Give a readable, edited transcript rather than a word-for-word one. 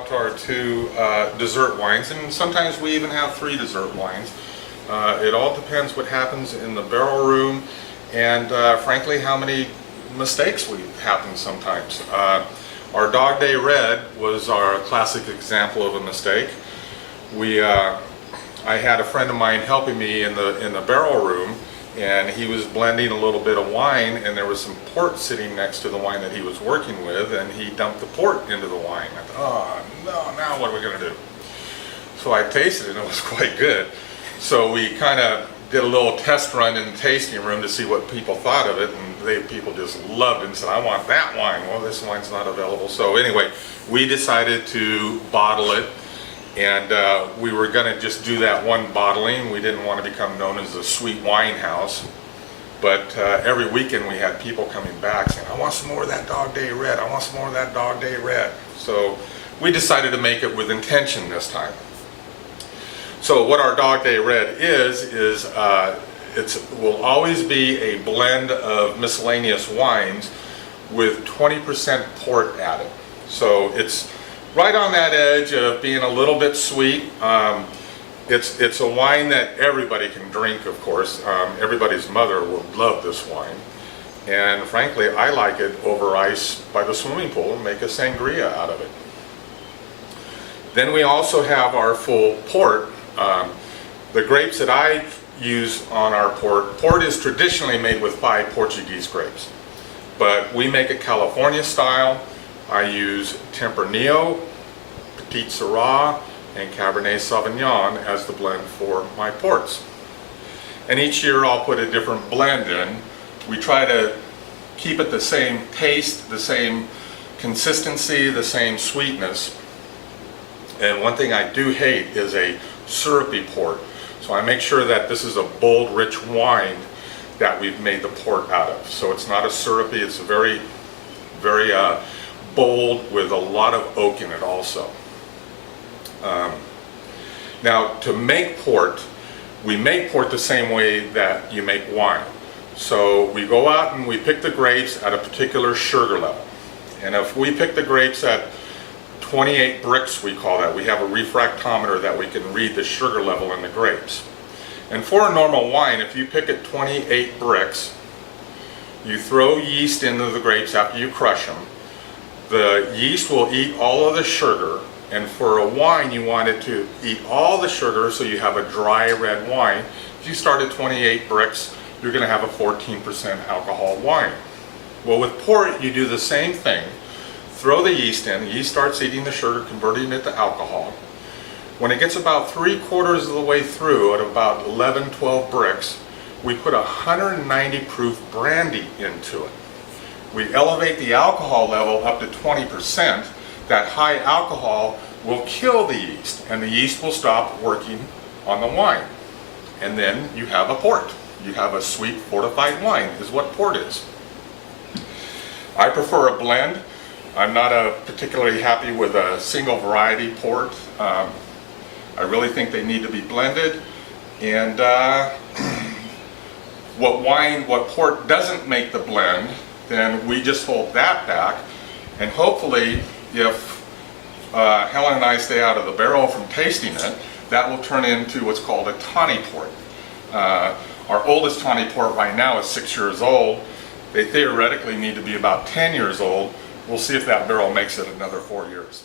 out to our two dessert wines, and sometimes we even have 3 dessert wines. It all depends what happens in the barrel room, and frankly how many mistakes we happen sometimes. Our Dog Day Red was our classic example of a mistake. I had a friend of mine helping me in the barrel room, and he was blending a little bit of wine, and there was some port sitting next to the wine that he was working with, and he dumped the port into the wine. I thought, oh no, now what are we going to do? So I tasted it, and it was quite good. So we kind of did a little test run in the tasting room to see what people thought of it, and people just loved it and said, I want that wine. Well, this wine's not available. So anyway, we decided to bottle it. And we were going to just do that one bottling. We didn't want to become known as the sweet wine house. But every weekend we had people coming back saying, I want some more of that Dog Day Red. I want some more of that Dog Day Red. So we decided to make it with intention this time. So what our Dog Day Red is it will always be a blend of miscellaneous wines with 20% port added. So it's right on that edge of being a little bit sweet. It's a wine that everybody can drink, of course. Everybody's mother will love this wine. And frankly, I like it over ice by the swimming pool and make a sangria out of it. Then we also have our full port. The grapes that I use on our port is traditionally made with 5 Portuguese grapes. But we make it California style. I use Tempranillo, Petit Syrah, and Cabernet Sauvignon as the blend for my ports. And each year I'll put a different blend in. We try to keep it the same taste, the same consistency, the same sweetness. And one thing I do hate is a syrupy port. So I make sure that this is a bold, rich wine that we've made the port out of. So it's not a syrupy, it's a very, very bold with a lot of oak in it also. Now to make port, we make port the same way that you make wine. So we go out and we pick the grapes at a particular sugar level. And if we pick the grapes at 28 bricks, we call that, we have a refractometer that we can read the sugar level in the grapes. And for a normal wine, if you pick at 28 bricks, you throw yeast into the grapes after you crush them. The yeast will eat all of the sugar, and for a wine you want it to eat all the sugar so you have a dry red wine. If you start at 28 bricks, you're going to have a 14% alcohol wine. Well, with port you do the same thing. Throw the yeast in, the yeast starts eating the sugar, converting it to alcohol. When it gets about 3/4 of the way through, at about 11, 12 bricks, we put 190 proof brandy into it. We elevate the alcohol level up to 20%. That high alcohol will kill the yeast, and the yeast will stop working on the wine. And then you have a port. You have a sweet fortified wine, is what port is. I prefer a blend. I'm not particularly happy with a single variety port. I really think they need to be blended. And what port doesn't make the blend, then we just hold that back, and hopefully if Helen and I stay out of the barrel from tasting it, that will turn into what's called a tawny port. Our oldest tawny port right now is 6 years old. They theoretically need to be about 10 years old. We'll see if that barrel makes it another 4 years.